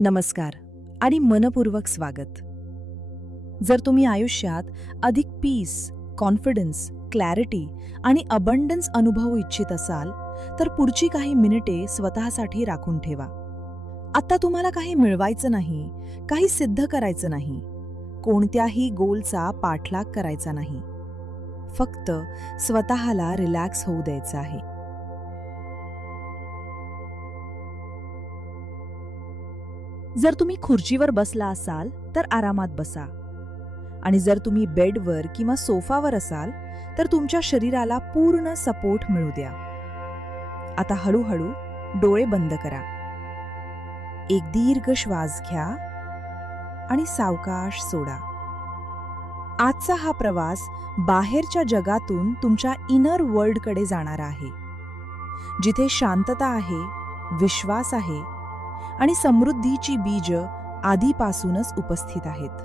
नमस्कार आणि मनपूर्वक स्वागत. जर तुम्ही आयुष्यात अधिक पीस, कॉन्फिडन्स, क्लॅरिटी आणि अबंडन्स अनुभवू इच्छित असाल, तर पुढची काही मिनिटे स्वतःसाठी राखून ठेवा. आता तुम्हाला काही मिळवायचं नाही, काही सिद्ध करायचं नाही, कोणत्याही गोलचा पाठलाग करायचा नाही. फक्त स्वतःला रिलॅक्स होऊ द्यायचं आहे. जर तुम्ही खुर्चीवर बसला असाल तर आरामात बसा, आणि जर तुम्ही बेडवर किंवा सोफावर असाल तर तुमच्या शरीराला पूर्ण सपोर्ट मिळू द्या. आता हळूहळू डोळे बंद करा. एक दीर्घ श्वास घ्या आणि सावकाश सोडा. आजचा हा प्रवास बाहेरच्या जगातून तुमच्या इनर वर्ल्डकडे जाणारा आहे, जिथे शांतता आहे, विश्वास आहे आणि समृद्धीची बीज आधीपासूनच उपस्थित आहेत.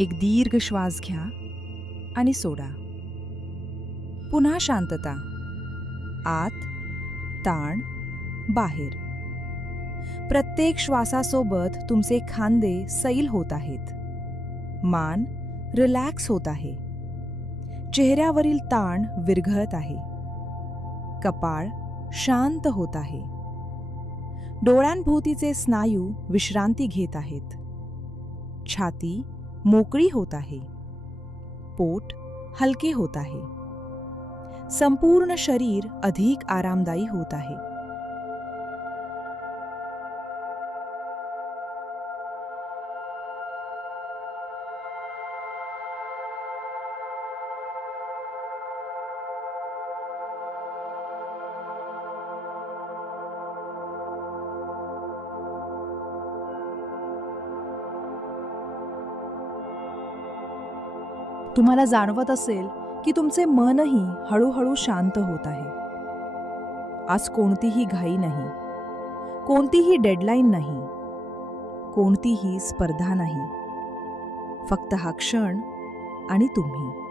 एक दीर्घ श्वास घ्या आणि सोडा. पुन्हा शांतता. आत, ताण, बाहेर. प्रत्येक श्वासासोबत तुमचे खांदे सैल होत आहेत. मान रिलॅक्स होत आहे. चेहऱ्यावरील ताण विरघळत आहे. कपाळ शांत होत आहे. डोळ्यांभोवतीचे स्नायू विश्रांती घेत आहेत. छाती मोकळी होत आहे. पोट हलके होत आहे. संपूर्ण शरीर अधिक आरामदायी होत आहे. तुम्हाला जाणवत असेल की तुमचे मनही हळूहळू शांत होत आहे. आज कोणतीही घाई नाही, कोणतीही डेडलाईन नाही, कोणतीही स्पर्धा नाही. फक्त हा क्षण आणि तुम्ही.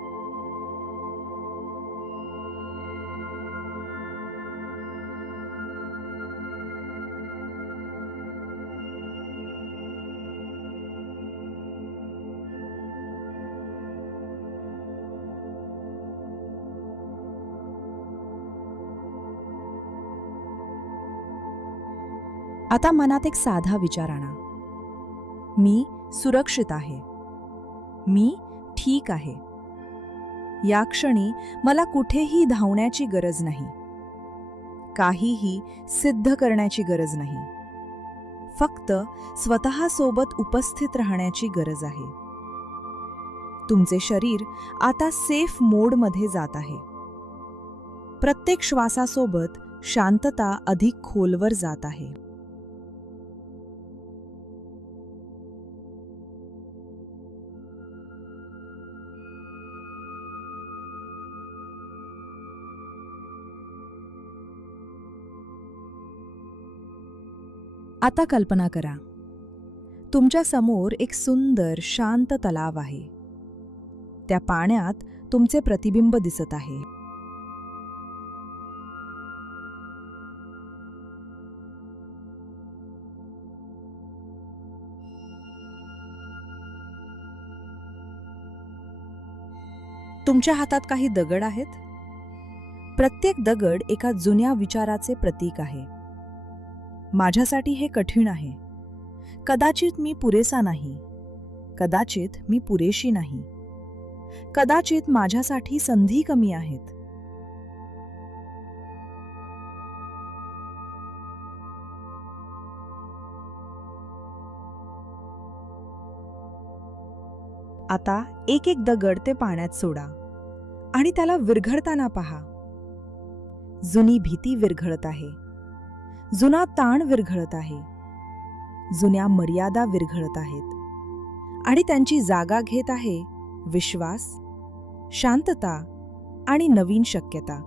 आता मनात एक साधा विचार आणा. मी सुरक्षित आहे. मी ठीक आहे. या क्षणी मला कुठेही धावण्याची गरज नाही. काहीही सिद्ध करण्याची गरज नाही. फक्त स्वतःसोबत उपस्थित राहण्याची गरज आहे. तुमचे शरीर आता सेफ मोडमध्ये जात आहे. प्रत्येक श्वासासोबत शांतता अधिक खोलवर जात आहे. आता कल्पना करा, तुमच्या समोर एक सुंदर शांत तलाव आहे. त्या पाण्यात तुमचे प्रतिबिंब दिसत आहे. तुमच्या हातात काही दगड आहेत. प्रत्येक दगड एका जुन्या विचाराचे प्रतीक आहे. माझ्यासाठी हे कठीण आहे. कदाचित मी पुरेसा नाही. कदाचित मी पुरेशी नाही. कदाचित माझ्यासाठी संधी कमी आहेत. आता एक एक दगड ते पाण्यात सोडा आणि त्याला विरघळताना पहा. जुनी भीती विरघळत आहे. जुना ताण विरघळत आहे. जुन्या मर्यादा विरघळत आहेत आणि त्यांची जागा घेत आहे विश्वास, शांतता आणि नवीन शक्यता.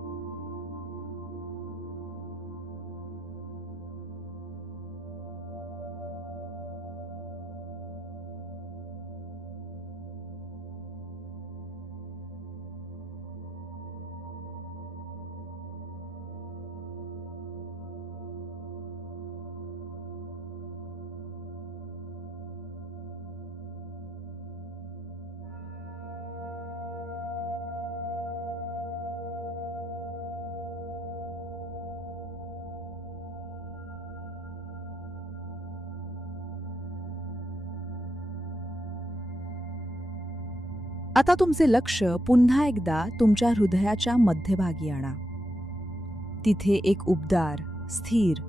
आता तुमचे लक्ष पुन्हा एकदा तुमच्या हृदयाच्या मध्यभागी आणा. तिथे एक उबदार, स्थिर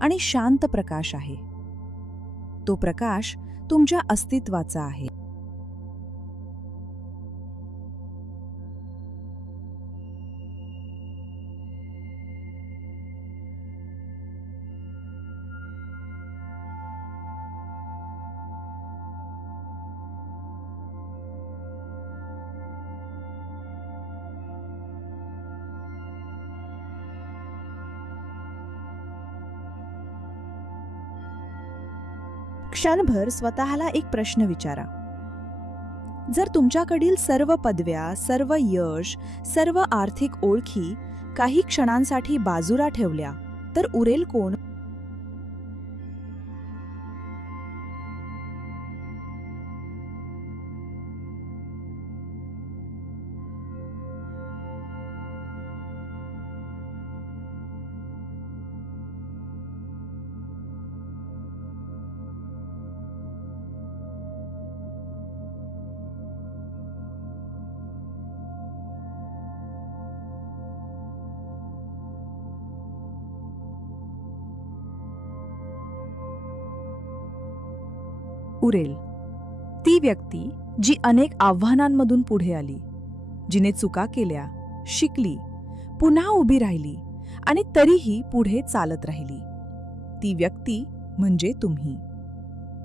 आणि शांत प्रकाश आहे. तो प्रकाश तुमच्या अस्तित्वाचा आहे. क्षणभर स्वतःला एक प्रश्न विचारा. जर तुमच्याकडील सर्व पदव्या, सर्व यश, सर्व आर्थिक ओळखी काही क्षणांसाठी बाजूला ठेवल्या तर उरेल कोण? उरेल ती व्यक्ती जी अनेक आव्हानांमधून पुढे आली, जिने चुका केल्या, शिकली, पुन्हा उभी राहिली आणि तरीही पुढे चालत राहिली. ती व्यक्ती म्हणजे तुम्ही.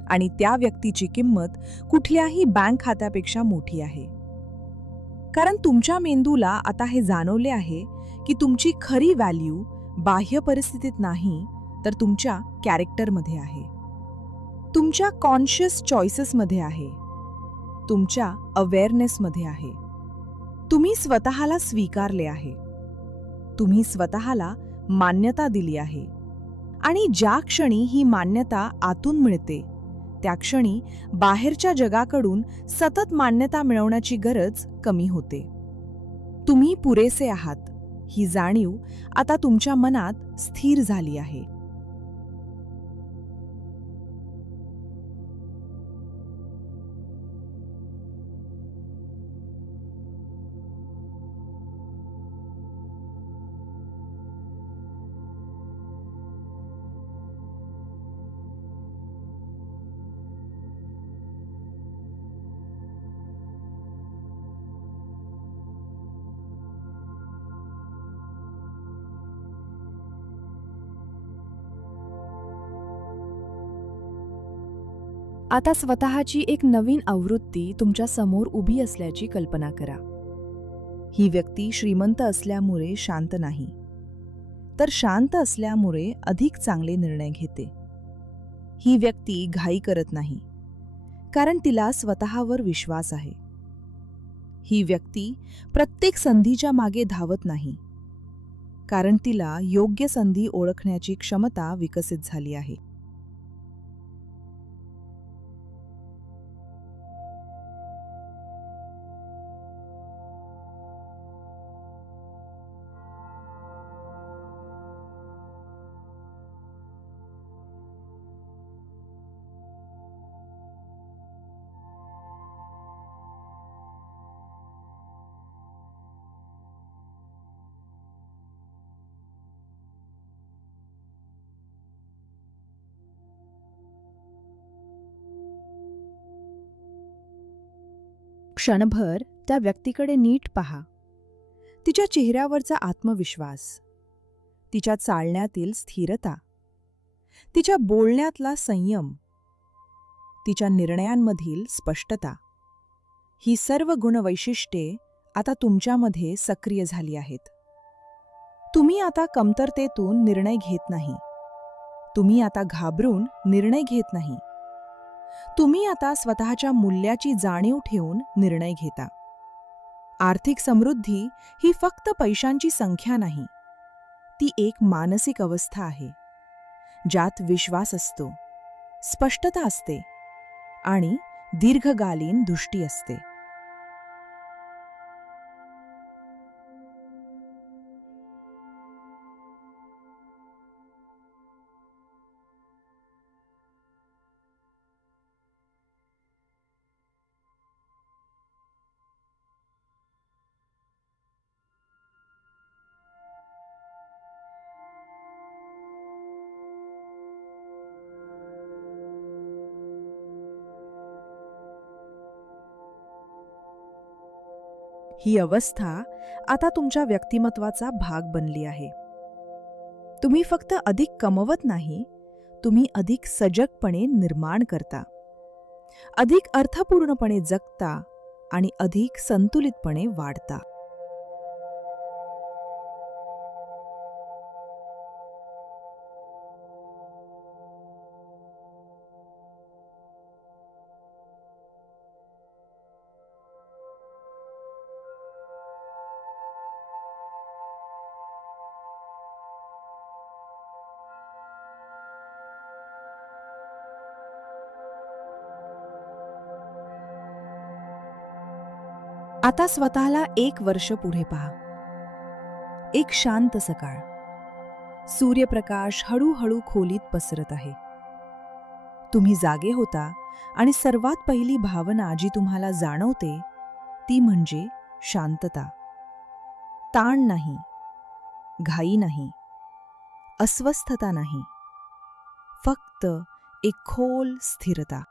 आणि त्या व्यक्तीची किंमत कुठल्याही बँक खात्यापेक्षा मोठी आहे. कारण तुमच्या मेंदूला आता हे जाणवले आहे की तुमची खरी व्हॅल्यू बाह्य परिस्थितीत नाही तर तुमच्या कॅरेक्टरमध्ये आहे, तुमच्या कॉन्शियस चॉईसेसमध्ये आहे, तुमच्या अवेअरनेसमध्ये आहे. तुम्ही स्वतःला स्वीकारले आहे, तुम्ही स्वतःला मान्यता दिली आहे. आणि ज्या क्षणी ही मान्यता आतून मिळते त्या क्षणी बाहेरच्या जगाकडून सतत मान्यता मिळवण्याची गरज कमी होते. तुम्ही पुरेसे आहात ही जाणीव आता तुमच्या मनात स्थिर झाली आहे. आता स्वतःची एक नवीन आवृत्ती तुमच्या समोर उभी असल्याची कल्पना करा. ही व्यक्ती श्रीमंत असल्यामुळे शांत नाही, तर शांत असल्यामुळे अधिक चांगले निर्णय घेते. ही व्यक्ती घाई करत नाही, कारण तिला स्वतःवर विश्वास आहे. ही व्यक्ती प्रत्येक संधीच्या मागे धावत नाही, कारण तिला योग्य संधी ओळखण्याची क्षमता विकसित झाली आहे. क्षणभर त्या व्यक्तीकडे नीट पहा. तिच्या चेहऱ्यावरचा आत्मविश्वास, तिच्या चालण्यातील स्थिरता, तिच्या बोलण्यातला संयम, तिच्या निर्णयांमधील स्पष्टता, ही सर्व गुणवैशिष्ट्ये आता तुमच्यामध्ये सक्रिय झाली आहेत. तुम्ही आता कमतरतेतून निर्णय घेत नाही, तुम्ही आता घाबरून निर्णय घेत नाही, तुम्ही आता स्वतःच्या मूल्याची जाणीव ठेवून निर्णय घेता. आर्थिक समृद्धी ही फक्त पैशांची संख्या नाही, ती एक मानसिक अवस्था आहे, ज्यात विश्वास असतो, स्पष्टता असते आणि दीर्घकालीन दृष्टी असते. ही अवस्था आता तुमच्या व्यक्तिमत्वाचा भाग बनली आहे. तुम्ही फक्त अधिक कमवत नाही, तुम्ही अधिक सजगपणे निर्माण करता, अधिक अर्थपूर्णपणे जगता आणि अधिक संतुलितपणे वाढता. आता स्वतःला 1 वर्ष पुढे पहा. एक शांत सकाळ. सूर्यप्रकाश हळूहळू खोलीत पसरत आहे. तुम्ही जागे होता आणि सर्वात पहिली भावना जी तुम्हाला जाणवते ती म्हणजे शांतता. ताण नाही, घाई नाही, अस्वस्थता नाही, फक्त एक खोल स्थिरता.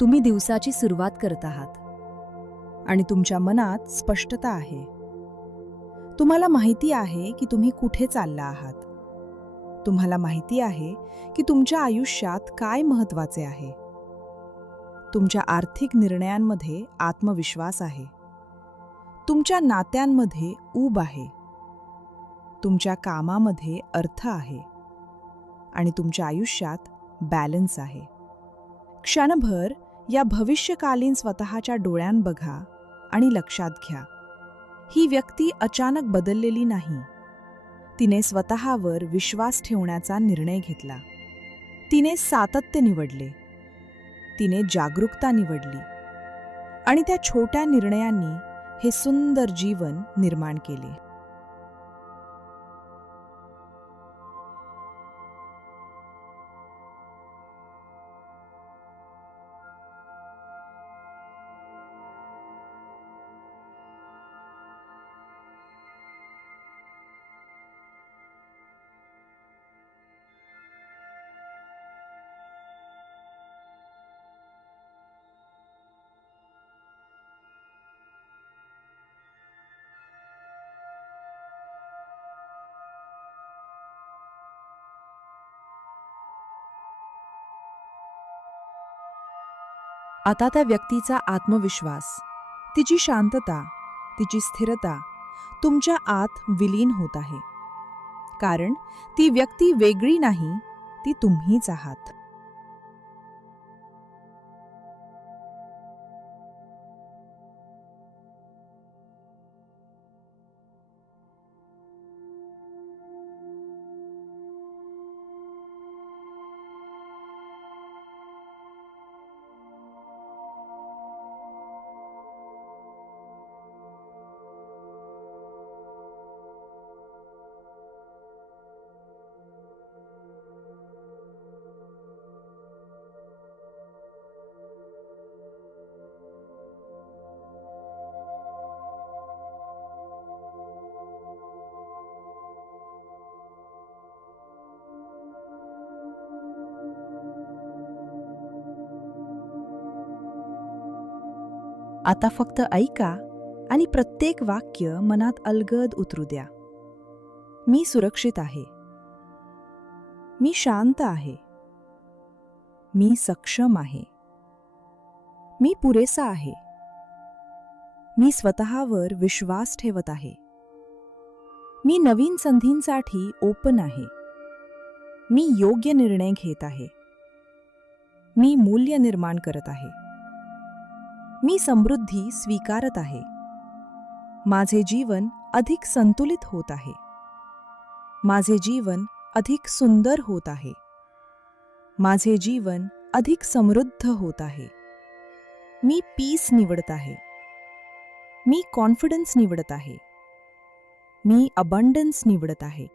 तुम्ही दिवसाची सुरुवात करत आहात आणि तुमच्या मनात स्पष्टता आहे. तुम्हाला माहिती आहे की तुम्ही कुठे चालला आहात. तुम्हाला माहिती आहे की तुमच्या आयुष्यात काय महत्त्वाचे आहे. तुमच्या आर्थिक निर्णयांमध्ये आत्मविश्वास आहे. तुमच्या नात्यांमध्ये ऊब आहे. तुमच्या कामामध्ये अर्थ आहे आणि तुमच्या आयुष्यात बॅलन्स आहे. क्षणभर या भविष्यकालीन स्वतःच्या डोळ्यात बघा आणि लक्षात घ्या, ही व्यक्ती अचानक बदललेली नाही. तिने स्वतःवर विश्वास ठेवण्याचा निर्णय घेतला. तिने सातत्य निवडले. तिने जागरूकता निवडली आणि त्या छोट्या निर्णयांनी हे सुंदर जीवन निर्माण केले. आता त्या व्यक्तीचा आत्मविश्वास, तिची शांतता, तिची स्थिरता तुमच्या आत विलीन होत आहे. कारण ती व्यक्ती वेगळी नाही, ती तुम्हीच आहात. आता फक्त ऐका आणि प्रत्येक वाक्य मनात अलगद उतरू द्या. मी सुरक्षित आहे. मी शांत आहे. मी सक्षम आहे. मी पुरेसा आहे. मी स्वतःवर विश्वास ठेवत आहे. मी नवीन संधींसाठी ओपन आहे. मी योग्य निर्णय घेत आहे. मी मूल्य निर्माण करत आहे. मी समृद्धी स्वीकारत आहे. माझे जीवन अधिक संतुलित होत आहे. माझे जीवन अधिक सुंदर होत आहे. माझे जीवन अधिक समृद्ध होत आहे. मी पीस निवडत आहे. मी कॉन्फिडन्स निवडत आहे. मी अबंडन्स निवडत आहे.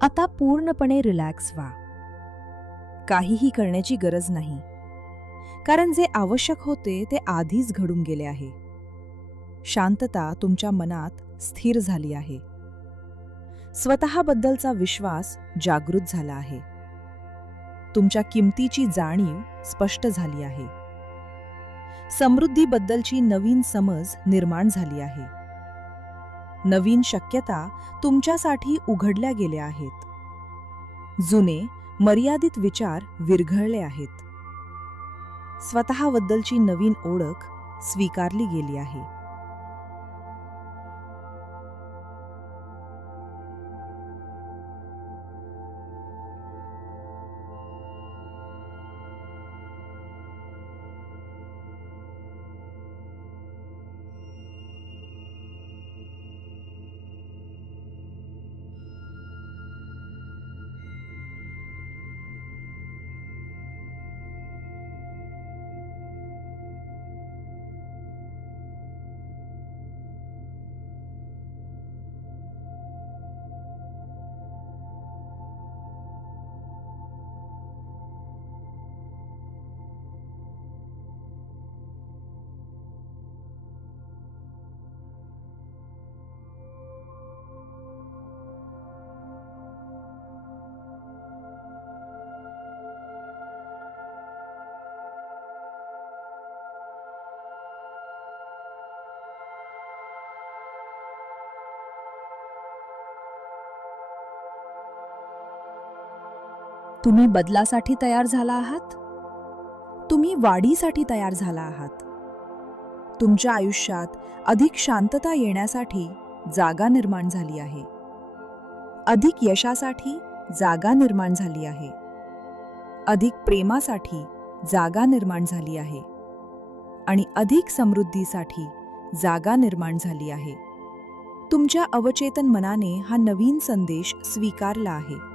आता पूर्णपणे रिलॅक्स व्हा. काहीही करण्याची गरज नाही, कारण जे आवश्यक होते ते आधीच घडून गेले आहे. शांतता तुमच्या मनात स्थिर झाली आहे. स्वतःबद्दलचा विश्वास जागृत झाला आहे. तुमच्या किमतीची जाणीव स्पष्ट झाली आहे. समृद्धीबद्दलची नवीन समज निर्माण झाली आहे. नवीन शक्यता तुमच्यासाठी उघडल्या गेल्या आहेत. जुने मर्यादित विचार विरघळले आहेत. स्वतःबद्दलची नवीन ओळख स्वीकारली गेली आहे. तुम्ही बदलासाठी तयार झाला आहात. तुम्ही वाढीसाठी तयार झाला आहात. तुमच्या आयुष्यात अधिक शांतता येण्यासाठी जागा निर्माण झाली आहे. अधिक यशासाठी जागा निर्माण झाली आहे. अधिक प्रेमासाठी जागा निर्माण झाली आहे. आणि अधिक समृद्धीसाठी जागा निर्माण झाली आहे. तुमच्या अवचेतन मनाने हा नवीन संदेश स्वीकारला आहे.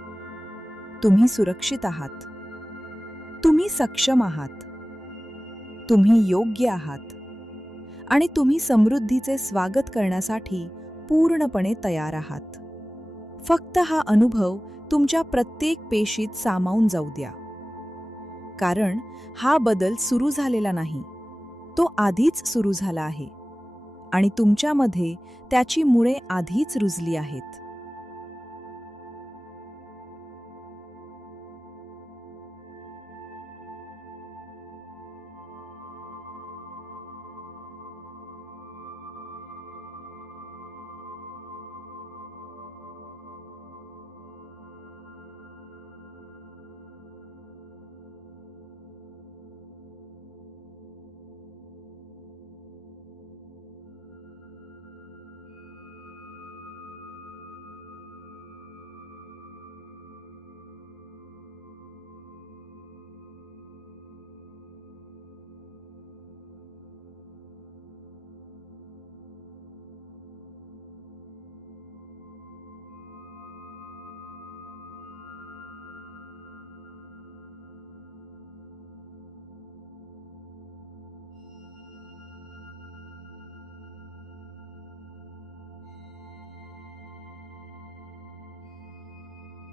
तुम्ही सुरक्षित आहात. तुम्ही सक्षम आहात. तुम्ही योग्य आहात. आणि तुम्ही समृद्धीचे स्वागत करण्यासाठी पूर्णपणे तयार आहात. फक्त हा अनुभव तुमच्या प्रत्येक पेशीत सामावून जाऊ द्या. कारण हा बदल सुरू झालेला नाही, तो आधीच सुरू झाला आहे आणि तुमच्यामध्ये त्याची मुळे आधीच रुजली आहेत.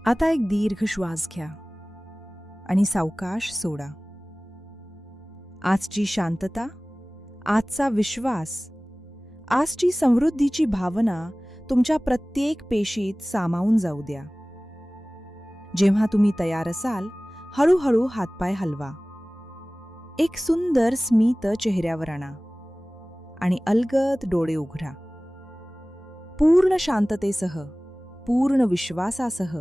आता एक दीर्घ श्वास घ्या आणि सावकाश सोडा. आजची शांतता, आजचा विश्वास, आजची समृद्धीची भावना तुमच्या प्रत्येक पेशीत सामावून जाऊ द्या. जेव्हा तुम्ही तयार असाल, हळूहळू हातपाय हलवा. एक सुंदर स्मित चेहऱ्यावर आणा आणि अलगद डोळे उघडा. पूर्ण शांततेसह, पूर्ण विश्वासासह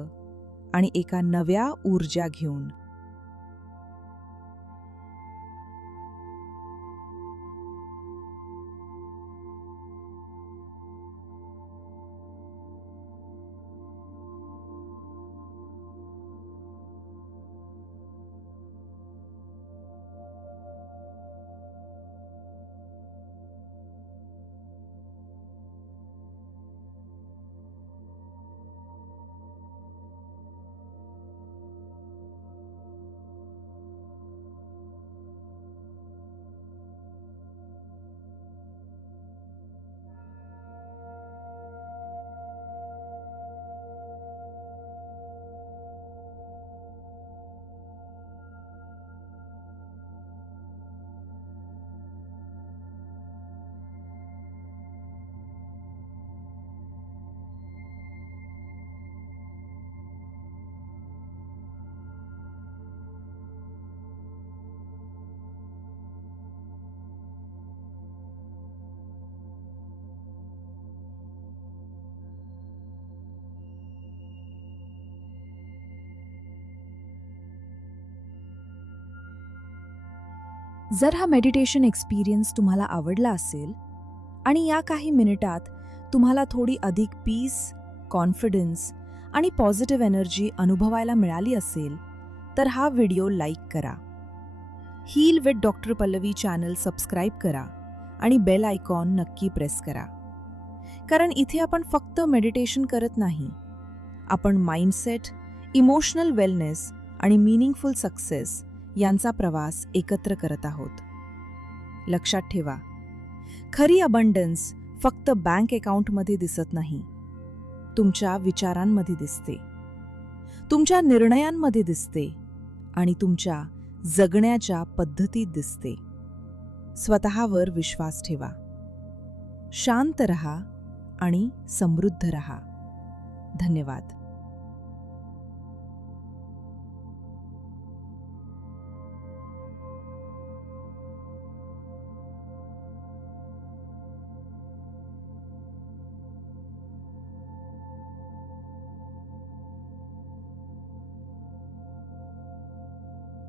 आणि एका नव्या ऊर्जा घेऊन. जर हा मेडिटेशन एक्सपिरियन्स तुम्हाला आवडला असेल आणि या काही मिनिटात तुम्हाला थोडी अधिक पीस, कॉन्फिडन्स आणि पॉझिटिव्ह एनर्जी अनुभवायला मिळाली असेल, तर हा व्हिडिओ लाईक करा. Heal with doctor Pallavi channel subscribe करा आणि बेल आयकॉन नक्की प्रेस करा. कारण इथे आपण फक्त मेडिटेशन करत नाही, आपण माइंडसेट, इमोशनल वेलनेस आणि मीनिंगफुल सक्सेस यांचा प्रवास एकत्र करत आहोत. लक्षात ठेवा, खरी अबंडन्स फक्त बँक अकाउंटमध्ये दिसत नाही, तुमच्या विचारांमध्ये दिसते, तुमच्या निर्णयांमध्ये दिसते आणि तुमच्या जगण्याच्या पद्धतीत दिसते. स्वतःवर विश्वास ठेवा, शांत रहा आणि समृद्ध रहा. धन्यवाद.